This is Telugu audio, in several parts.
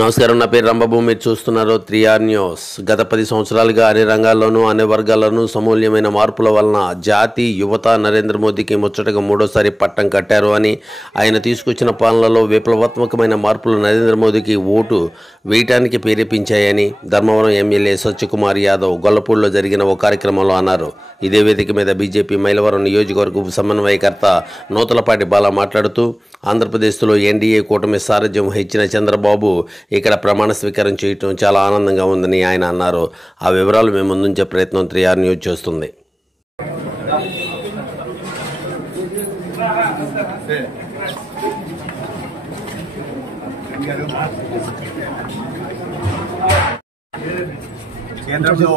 నమస్కారం, నా పేరు రంబాబు. మీరు చూస్తున్నారు 3R న్యూస్. గత 10 సంవత్సరాలుగా అన్ని రంగాల్లోనూ అన్ని వర్గాల్లోనూ సమూల్యమైన మార్పుల వలన జాతి యువత నరేంద్ర మోదీకి ముచ్చటగా మూడోసారి పట్టం కట్టారు అని, ఆయన తీసుకొచ్చిన పాలనలో విప్లవాత్మకమైన మార్పులు నరేంద్ర మోదీకి ఓటు వేయటానికి ప్రేరేపించాయని ధర్మవరం ఎమ్మెల్యే సత్యకుమార్ యాదవ్ గొల్లపూడిలో జరిగిన ఓ కార్యక్రమంలో అన్నారు. ఇదే వేదిక మీద బీజేపీ మైలవరం నియోజకవర్గ సమన్వయకర్త నూతలపాటి బాల మాట్లాడుతూ, ఆంధ్రప్రదేశ్లో ఎన్డీఏ కూటమి సారథ్యం వహించిన చంద్రబాబు ఇక్కడ ప్రమాణ స్వీకారం చేయటం చాలా ఆనందంగా ఉందని ఆయన అన్నారు. ఆ వివరాలు మేము ముందుంచే ప్రయత్నం 3R న్యూస్ చేస్తుంది. కేంద్రంలో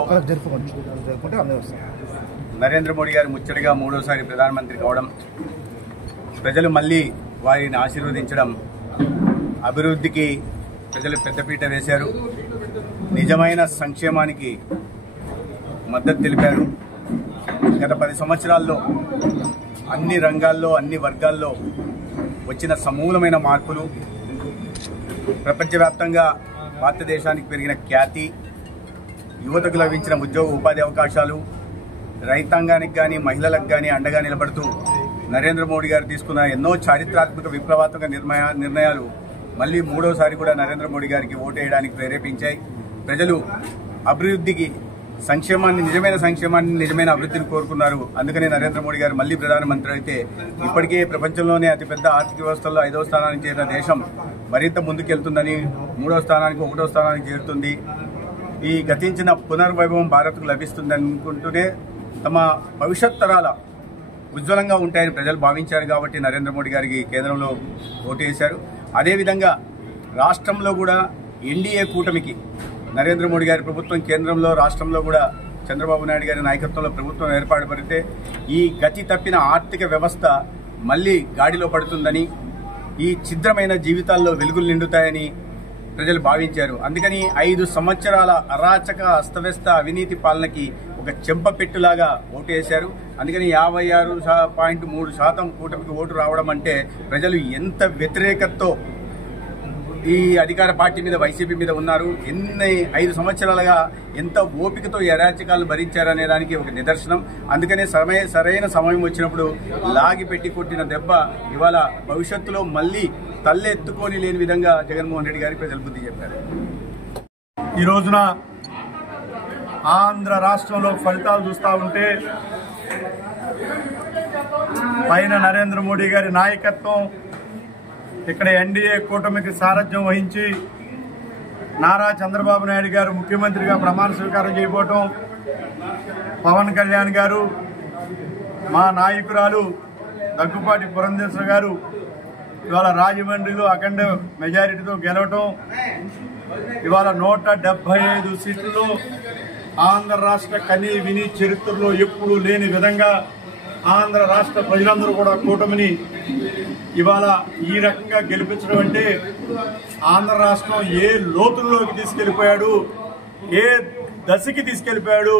నరేంద్ర మోడీ గారు ముచ్చటగా మూడోసారి ప్రధానమంత్రి కావడం, ప్రజలు మళ్ళీ వారిని ఆశీర్వదించడం, అభివృద్ధికి ప్రజలు పెద్దపీట వేశారు, నిజమైన సంక్షేమానికి మద్దతు తెలిపారు. గత 10 సంవత్సరాల్లో అన్ని రంగాల్లో అన్ని వర్గాల్లో వచ్చిన సమూలమైన మార్పులు, ప్రపంచవ్యాప్తంగా భారతదేశానికి పెరిగిన ఖ్యాతి, యువతకు లభించిన ఉద్యోగ ఉపాధి అవకాశాలు, రైతాంగానికి కానీ మహిళలకు కానీ అండగా నిలబడుతూ నరేంద్ర మోడీ గారు తీసుకున్న ఎన్నో చారిత్రాత్మక విప్లవాత్మక నిర్ణయాలు మళ్ళీ మూడోసారి కూడా నరేంద్ర మోడీ గారికి ఓటు వేయడానికి ప్రేరేపించాయి. ప్రజలు అభివృద్ధికి, నిజమైన సంక్షేమాన్ని, నిజమైన అభివృద్ధిని కోరుకున్నారు. అందుకనే నరేంద్ర మోడీ గారు మళ్ళీ ప్రధానమంత్రి అయితే ఇప్పటికే ప్రపంచంలోనే అతిపెద్ద ఆర్థిక వ్యవస్థల్లో 5వ స్థానానికి చేరిన దేశం మరింత ముందుకెళ్తుందని, 3వ స్థానానికి 1వ స్థానానికి చేరుతుంది. ఈ గతించిన పునర్వైభవం భారత్కు లభిస్తుంది అనుకుంటూనే తమ భవిష్యత్ తరాల ఉజ్వలంగా ఉంటాయని ప్రజలు భావించారు. కాబట్టి నరేంద్ర మోడీ గారికి కేంద్రంలో ఓటు వేశారు. అదేవిధంగా రాష్ట్రంలో కూడా ఎన్డీఏ కూటమికి నరేంద్ర మోడీ గారి ప్రభుత్వం కేంద్రంలో, రాష్ట్రంలో కూడా చంద్రబాబు నాయుడు గారి నాయకత్వంలో ప్రభుత్వం ఏర్పాటుపడితే ఈ గతి తప్పిన ఆర్థిక వ్యవస్థ మళ్లీ గాడిలో పడుతుందని, ఈ ఛిద్రమైన జీవితాల్లో వెలుగులు నిండుతాయని ప్రజలు భావించారు. అందుకని 5 సంవత్సరాల అరాచక అస్తవ్యస్త అవినీతి పాలనకి ఒక చెంపపెట్టులాగా ఓటు వేశారు. అందుకని 56.3% కూటమికి ఓటు రావడం అంటే ప్రజలు ఎంత వ్యతిరేకతతో ఈ అధికార పార్టీ మీద, వైసీపీ మీద ఉన్నారు, 5 సంవత్సరాలుగా ఎంత ఓపికతో ఈ అరాచకాలను భరించారనే దానికి ఒక నిదర్శనం. అందుకనే సరైన సమయం వచ్చినప్పుడు లాగి పెట్టి కొట్టిన దెబ్బ ఇవాళ భవిష్యత్తులో మళ్లీ తల్లెత్తుకొని లేని విధంగా జగన్మోహన్ రెడ్డి గారికి ప్రజలు బుద్ధి చెప్పారు. ఈ రోజున ఆంధ్ర రాష్ట్రంలో ఫలితాలు చూస్తూ ఉంటే పైన నరేంద్ర మోడీ గారి నాయకత్వం, ఇక్కడ ఎన్డీఏ కూటమికి సారథ్యం వహించి నారా చంద్రబాబు నాయుడు గారు ముఖ్యమంత్రిగా ప్రమాణ స్వీకారం చేయబోవటం, పవన్ కళ్యాణ్ గారు, మా నాయకురాలు దగ్గుపాటి పురంధేశ్వరి గారు ఇవాళ రాజమండ్రిలో అఖండ మెజారిటీతో గెలవటం, ఇవాళ 175 సీట్లలో ఆంధ్ర రాష్ట్ర కనీ విని చరిత్రలో ఎప్పుడూ లేని విధంగా ఆంధ్ర రాష్ట్ర ప్రజలందరూ కూడా కూటమిని ఇవాళ ఈ రకంగా గెలిపించడం అంటే ఆంధ్ర రాష్ట్రం ఏ లోతుల్లోకి తీసుకెళ్లిపోయాడు, ఏ దశకి తీసుకెళ్లిపోయాడు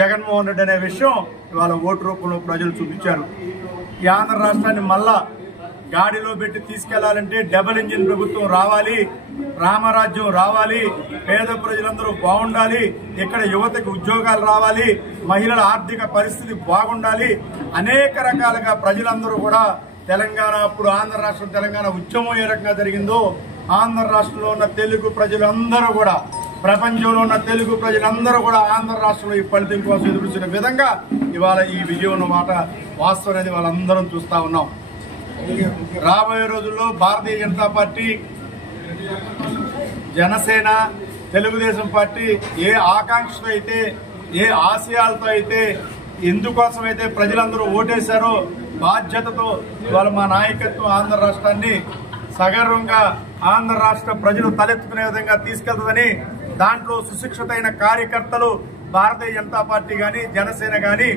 జగన్మోహన్ రెడ్డి అనే విషయం ఇవాళ ఓటు రూపంలో ప్రజలు చూపించారు. ఈ ఆంధ్ర రాష్ట్రాన్ని మళ్ళా గాడిలో పెట్టి తీసుకెళ్లాలంటే డబుల్ ఇంజిన్ ప్రభుత్వం రావాలి, రామరాజ్యం రావాలి, పేద ప్రజలందరూ బాగుండాలి, ఇక్కడ యువతకు ఉద్యోగాలు రావాలి, మహిళల ఆర్థిక పరిస్థితి బాగుండాలి. అనేక రకాలుగా ప్రజలందరూ కూడా తెలంగాణ, అప్పుడు ఆంధ్ర రాష్ట్రం తెలంగాణ ఉద్యమం ఏ రకంగా జరిగిందో ఆంధ్ర రాష్ట్రంలో ఉన్న తెలుగు ప్రజలందరూ కూడా, ప్రపంచంలో ఉన్న తెలుగు ప్రజలందరూ కూడా ఆంధ్ర రాష్ట్రంలో ఈ ఫలితం కోసం ఎదురుచిన విధంగా ఇవాళ ఈ విజయం ఉన్న మాట వాస్తవం అనేది వాళ్ళందరం చూస్తా ఉన్నాం. రాబోయే రోజుల్లో భారతీయ జనతా పార్టీ, జనసేన, తెలుగుదేశం పార్టీ ఏ ఆకాంక్షతో అయితే, ఏ ఆశయాలతో అయితే, ఎందుకోసమైతే ప్రజలందరూ ఓటేశారో బాధ్యతతో ఇవాళ మా నాయకత్వం ఆంధ్ర రాష్ట్రాన్ని సగర్వంగా ఆంధ్ర రాష్ట్ర ప్రజలు తలెత్తుకునే విధంగా తీసుకెళ్తుందని, దాంట్లో సుశిక్షితైన కార్యకర్తలు భారతీయ జనతా పార్టీ గాని, జనసేన గాని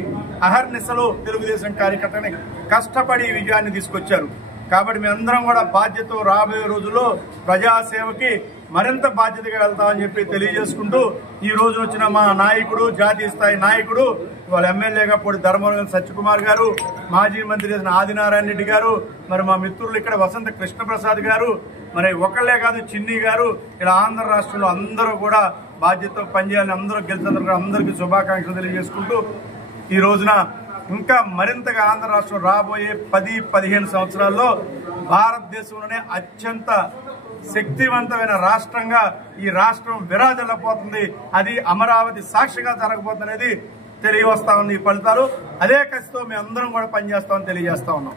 అహర్నిశలు తెలుగుదేశం కార్యకర్తని కష్టపడి ఈ విజయాన్ని తీసుకొచ్చారు. కాబట్టి మేమందరం కూడా బాధ్యత రాబోయే రోజుల్లో ప్రజాసేవకి మరింత బాధ్యతగా వెళ్తామని చెప్పి తెలియజేసుకుంటూ ఈ రోజు వచ్చిన మా నాయకుడు, జాతీయ స్థాయి నాయకుడు, వాళ్ళ ఎమ్మెల్యేగా పొడి ధర్మవరం సత్యకుమార్ గారు, మాజీ మంత్రి ఆదినారాయణ రెడ్డి గారు, మరి మా మిత్రులు ఇక్కడ వసంత కృష్ణప్రసాద్ గారు, మరి ఒకళ్ళే కాదు చిన్ని గారు, ఇలా ఆంధ్ర రాష్ట్రంలో అందరూ కూడా బాధ్యతతో పనిచేయాలని, అందరూ గెలిచినందుకు అందరికీ శుభాకాంక్షలు తెలియజేసుకుంటూ ఈ రోజున ఇంకా మరింతగా ఆంధ్ర రాష్ట్రం రాబోయే 10-15 సంవత్సరాల్లో భారతదేశంలోనే అత్యంత శక్తివంతమైన రాష్ట్రంగా ఈ రాష్ట్రం విరాజిల్లబోతుంది. అది అమరావతి సాక్షిగా జరగబోతున్నది తెలియవస్తా ఉంది. ఈ ఫలితాలు అదే కసితో మేము అందరం కూడా పనిచేస్తామని తెలియజేస్తా ఉన్నాం.